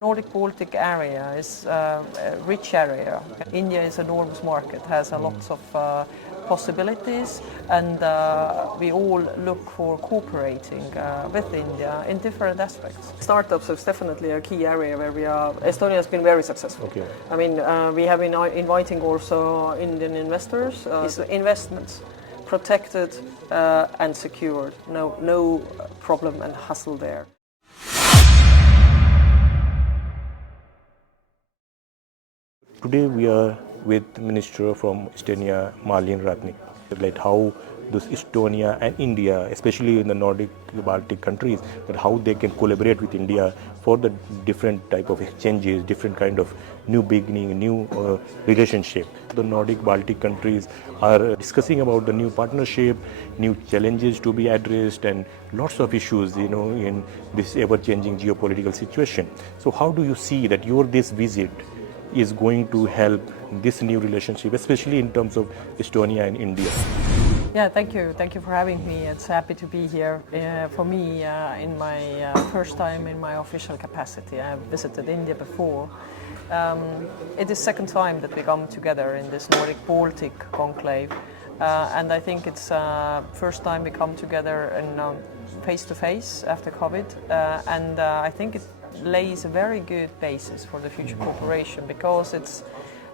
Nordic Baltic area is a rich area. India is an enormous market, has a lot of possibilities, and we all look for cooperating with India in different aspects. Startups is definitely a key area where Estonia has been very successful. Okay. I mean, we have been inviting also Indian investors. Investments protected and secured. No problem and hassle there. Today we are with Minister from Estonia, Marlene Ratnik, like how this Estonia and India, especially in the Nordic Baltic countries, that how they can collaborate with India for the different type of exchanges, different kind of new beginning, new relationship. The Nordic Baltic countries are discussing about the new partnership, new challenges to be addressed, and lots of issues, in this ever-changing geopolitical situation. So how do you see that this visit is going to help this new relationship, especially in terms of Estonia and India? Yeah, thank you. Thank you for having me. It's happy to be here. For me, in my first time in my official capacity, I have visited India before. It is second time that we come together in this Nordic Baltic Conclave, and I think it's first time we come together in face to face after COVID, and I think it lays a very good basis for the future cooperation, because it's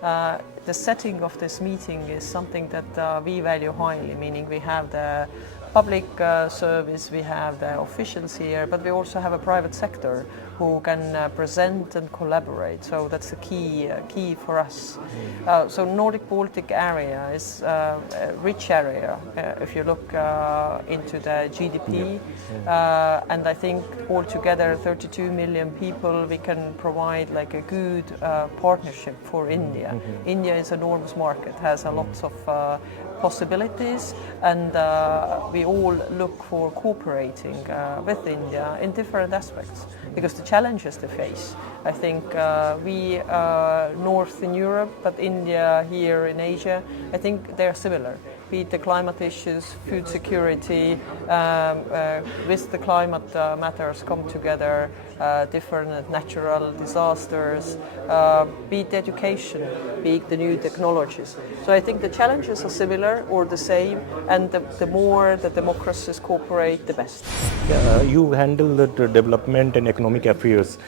the setting of this meeting is something that we value highly, meaning we have the public service, we have the officials here, but we also have a private sector who can present and collaborate. So that's the key for us. So Nordic Baltic area is a rich area if you look into the GDP, and I think altogether 32 million people, we can provide like a good partnership for India. India is an enormous market, has a lot of possibilities, and we all look for cooperating with India in different aspects, because the challenges they face, I think we north in Europe, but India here in Asia, I think they're similar. Be it the climate issues, food security, with the climate matters come together, different natural disasters, be it education, be it the new technologies. So I think the challenges are similar or the same, and the more the democracies cooperate, the best. Yeah, you handle the development and economic affairs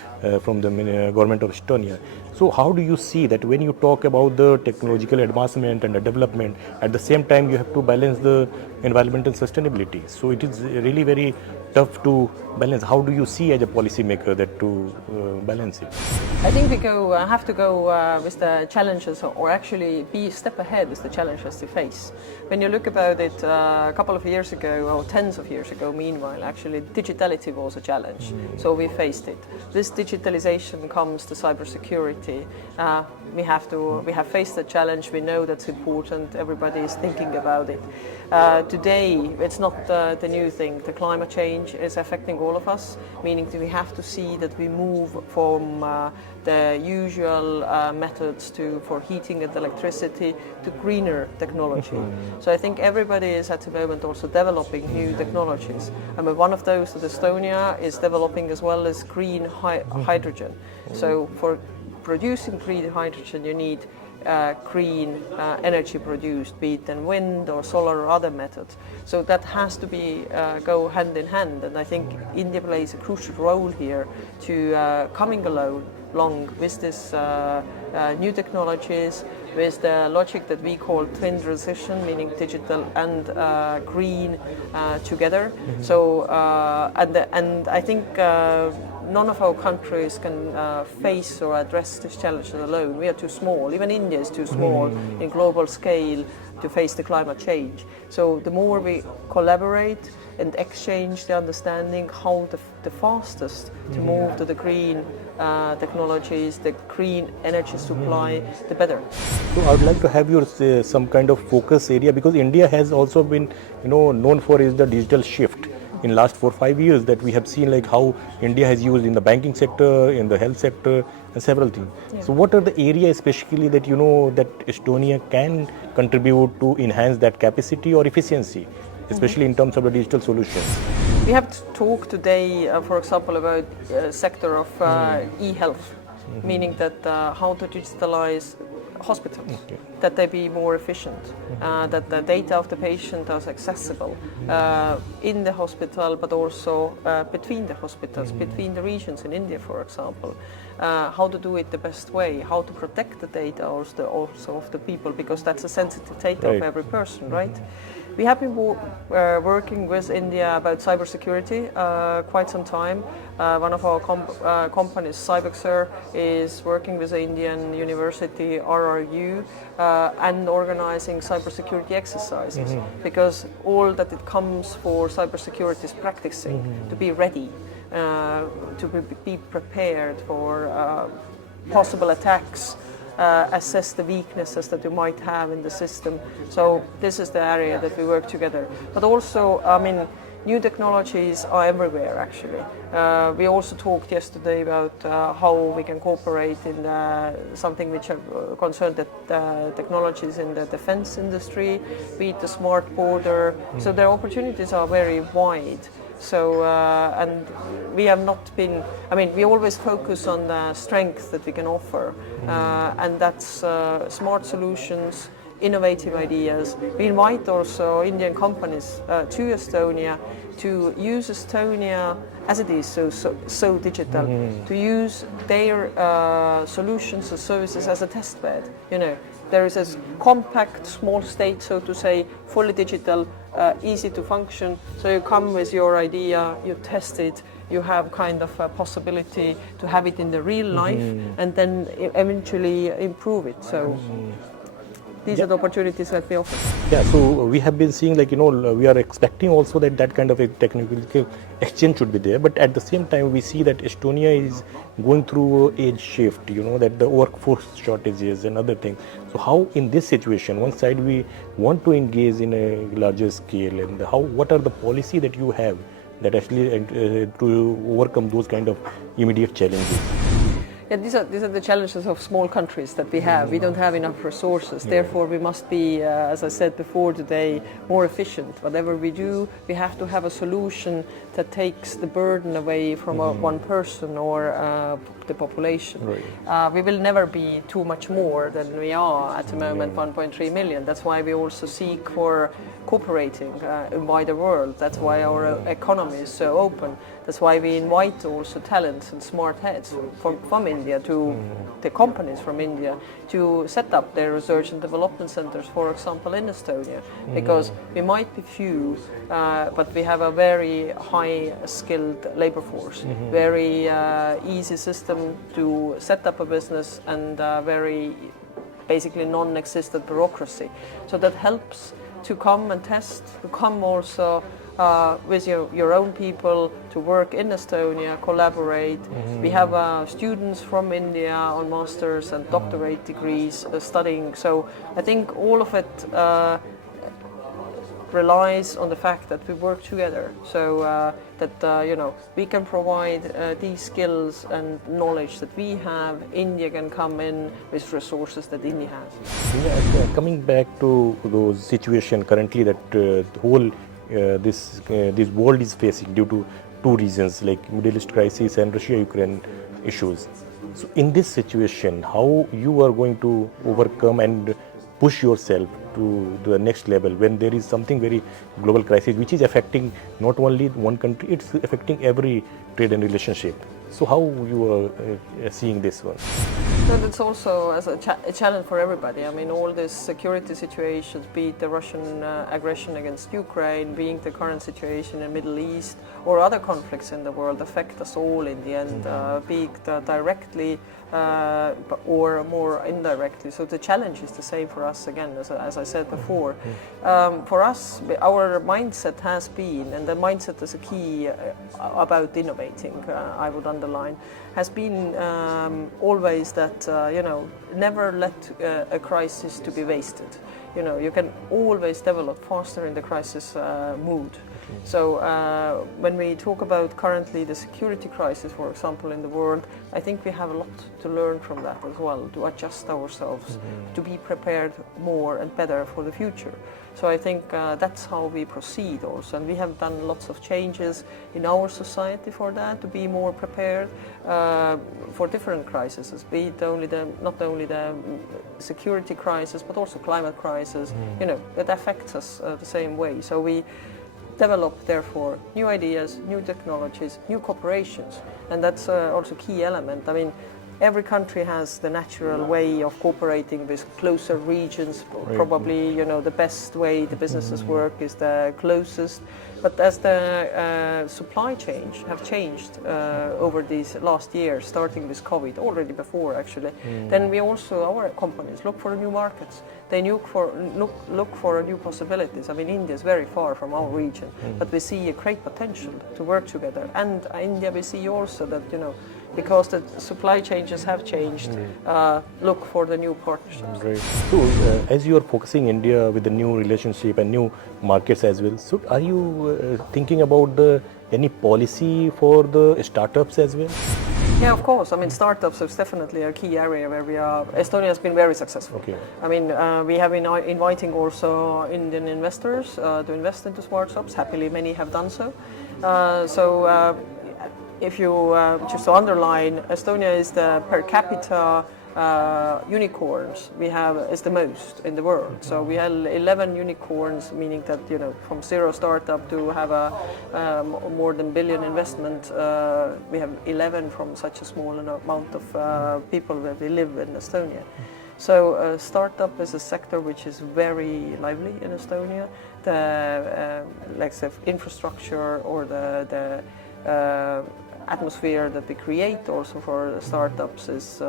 from the government of Estonia. So how do you see that when you talk about the technological advancement and the development, at the same time you have to balance the environmental sustainability? So it is really very tough to balance. How do you see as a policy maker that to balance it? I think we have to go with the challenges, or actually be a step ahead with the challenges to face. When you look about it, a couple of years ago, or tens of years ago, meanwhile, actually digitality was a challenge. So we faced it. This digitalization comes to cybersecurity. We have faced the challenge. We know that's important. Everybody is thinking about it. Today, it's not the new thing. The climate change is affecting all of us, meaning that we have to see that we move from the usual methods for heating and electricity to greener technology. So I think everybody is at the moment also developing new technologies. And one of those that Estonia is developing as well as green hydrogen. So for producing green hydrogen, you need green energy produced, be it in wind or solar or other methods. So that has to go hand in hand, and I think India plays a crucial role here to coming along with this new technologies, with the logic that we call twin transition, meaning digital and green together. So and I think none of our countries can face or address this challenge alone. We are too small. Even India is too small in global scale to face the climate change. So the more we collaborate and exchange the understanding how the fastest to move to the green technologies, the green energy supply, the better. So I would like to have your some kind of focus area, because India has also been known for is the digital shift. In last 4 or 5 years that we have seen like how India has used in the banking sector, in the health sector, and several things. Yeah. So what are the areas especially that that Estonia can contribute to enhance that capacity or efficiency, especially in terms of the digital solutions? We have to talk today, for example, about sector of e-health, meaning that how to digitalize hospitals, that they be more efficient, that the data of the patient is accessible in the hospital, but also between the hospitals, between the regions in India, for example. How to do it the best way, how to protect the data also of the people, because that's a sensitive data of every person, right? We have been working with India about cybersecurity quite some time. One of our companies, Cyberxer, is working with the Indian University RRU and organizing cybersecurity exercises, because all that it comes for cybersecurity is practicing to be ready, to be prepared for possible attacks. Assess the weaknesses that you might have in the system. So this is the area that we work together. But also, I mean, new technologies are everywhere, actually. We also talked yesterday about how we can cooperate in something which concerned the technologies in the defense industry, be it the smart border. So the opportunities are very wide. So, and we have not been, I mean, we always focus on the strength that we can offer, and that's smart solutions, innovative ideas. We invite also Indian companies to Estonia to use Estonia as it is so digital, to use their solutions and services as a test bed. You know, there is a compact, small state, so to say, fully digital, easy to function. So you come with your idea, you test it, you have kind of a possibility to have it in the real life, and then eventually improve it. So these are the opportunities that we offer. Yeah, so we have been seeing, like, you know, we are expecting also that kind of a technical exchange should be there, but at the same time we see that Estonia is going through age shift, you know, that the workforce shortages and other things. So how in this situation, one side we want to engage in a larger scale, and what are the policy that you have that actually to overcome those kind of immediate challenges? Yeah, these are the challenges of small countries that we have. We don't have enough resources. Therefore, we must be, as I said before today, more efficient. Whatever we do, we have to have a solution that takes the burden away from one person or the population. Right. We will never be too much more than we are at the moment, 1.3 million. That's why we also seek for cooperating in wider world. That's why our economy is so open. That's why we invite also talents and smart heads from India, to the companies from India, to set up their research and development centers, for example, in Estonia, because we might be few, but we have a very high skilled labor force, very easy system to set up a business, and very basically non-existent bureaucracy. So that helps to come and test, to come also with your own people, to work in Estonia, collaborate. We have students from India on master's and doctorate degrees studying. So I think all of it relies on the fact that we work together, so that you know, we can provide these skills and knowledge that we have. India can come in with resources that India has. Yeah, coming back to those situation currently that the whole this world is facing due to two reasons, like Middle East crisis and Russia-Ukraine issues. So in this situation, how you are going to overcome and push yourself to the next level when there is something very global crisis which is affecting not only one country, it's affecting every trade and relationship. So how you are seeing this one? No, that's also as a challenge for everybody. I mean, all these security situations, be it the Russian aggression against Ukraine, being the current situation in the Middle East, or other conflicts in the world, affect us all in the end, be it directly or more indirectly. So the challenge is the same for us again, as I said before. For us, our mindset has been, and the mindset is a key about innovating, I would underline, has been always that, you know, never let a crisis to be wasted. You know, you can always develop faster in the crisis mood. So when we talk about currently the security crisis, for example, in the world, I think we have a lot to learn from that as well, to adjust ourselves, to be prepared more and better for the future. So I think that's how we proceed also, and we have done lots of changes in our society for that, to be more prepared for different crises, be it not only the security crisis, but also climate crisis. You know, it affects us the same way. So we develop, therefore, new ideas, new technologies, new cooperations, and that's also a key element. I mean, every country has the natural way of cooperating with closer regions. Probably, you know, the best way the businesses work is the closest. But as the supply chains have changed over these last years, starting with COVID, already before actually, then we also, our companies, look for new markets. They look for new possibilities. I mean, India is very far from our region, but we see a great potential to work together. And India, we see also that, you know, because the supply changes have changed, look for the new partnerships. Right. So, as you are focusing India with the new relationship and new markets as well, so are you thinking about any policy for the startups as well? Yeah, of course. I mean, startups is definitely a key area where we are. Estonia has been very successful. Okay. I mean, we have been inviting also Indian investors to invest into startups. Happily, many have done so. If you just to underline, Estonia is the per capita unicorns we have is the most in the world. So we have 11 unicorns, meaning that, you know, from zero startup to have a more than billion investment, we have 11 from such a small amount of people where we live in Estonia. So startup is a sector which is very lively in Estonia. The like say infrastructure or the atmosphere that we create also for startups is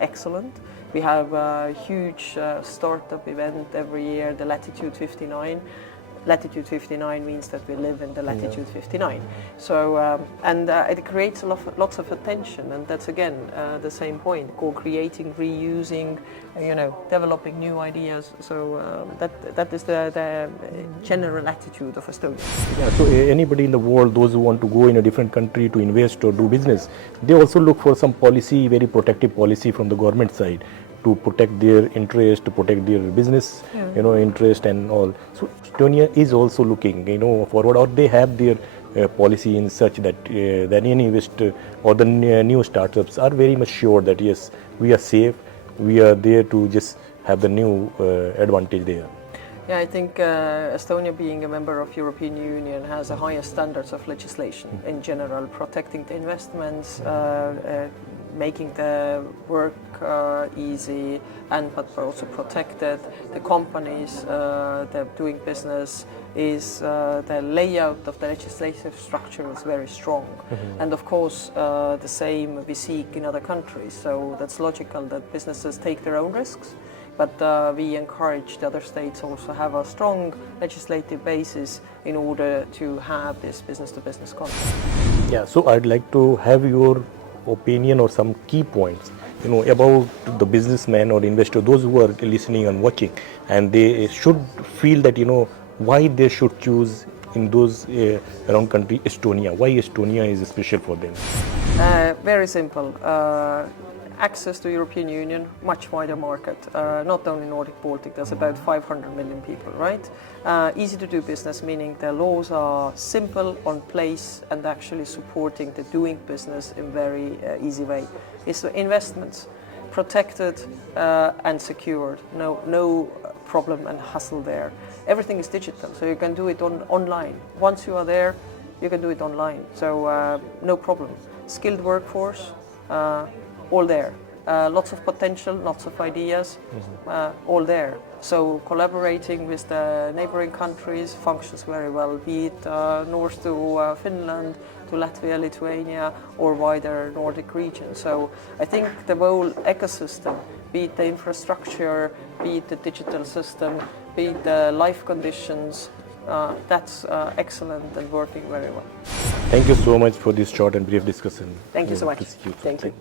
excellent. We have a huge startup event every year, the Latitude 59. Latitude 59 means that we live in the Latitude 59. So, it creates lots of attention, and that's again the same point, co-creating, reusing, you know, developing new ideas. So that is the general attitude of Estonia. Yeah, so anybody in the world, those who want to go in a different country to invest or do business, they also look for some policy, very protective policy from the government side, to protect their interest, to protect their business, you know, interest and all. So Estonia is also looking, you know, forward, or they have their policy in such that that any investor or the new startups are very much sure that yes, we are safe, we are there to just have the new advantage there. Yeah, I think Estonia, being a member of European Union, has the highest standards of legislation in general, protecting the investments, making the work easy, but also protected. The companies that are doing business is the layout of the legislative structure is very strong. And of course, the same we seek in other countries. So that's logical that businesses take their own risks. But we encourage the other states also have a strong legislative basis in order to have this business-to-business contact. Yeah, so I'd like to have your opinion or some key points, you know, about the businessman or investor, those who are listening and watching, and they should feel that, you know, why they should choose in those around country Estonia. Why Estonia is special for them? Very simple. Access to European Union, much wider market, not only Nordic Baltic, there's about 500 million people, right? Easy to do business, meaning the laws are simple, on place, and actually supporting the doing business in very easy way. It's investments, protected and secured, no problem and hassle there. Everything is digital, so you can do it online. Once you are there, you can do it online, so no problem. Skilled workforce, all there. Lots of potential, lots of ideas, all there. So collaborating with the neighboring countries functions very well, be it north to Finland, to Latvia, Lithuania, or wider Nordic region. So I think the whole ecosystem, be it the infrastructure, be it the digital system, be it the life conditions, that's excellent and working very well. Thank you so much for this short and brief discussion. Thank you so much. Thank you. Thank you.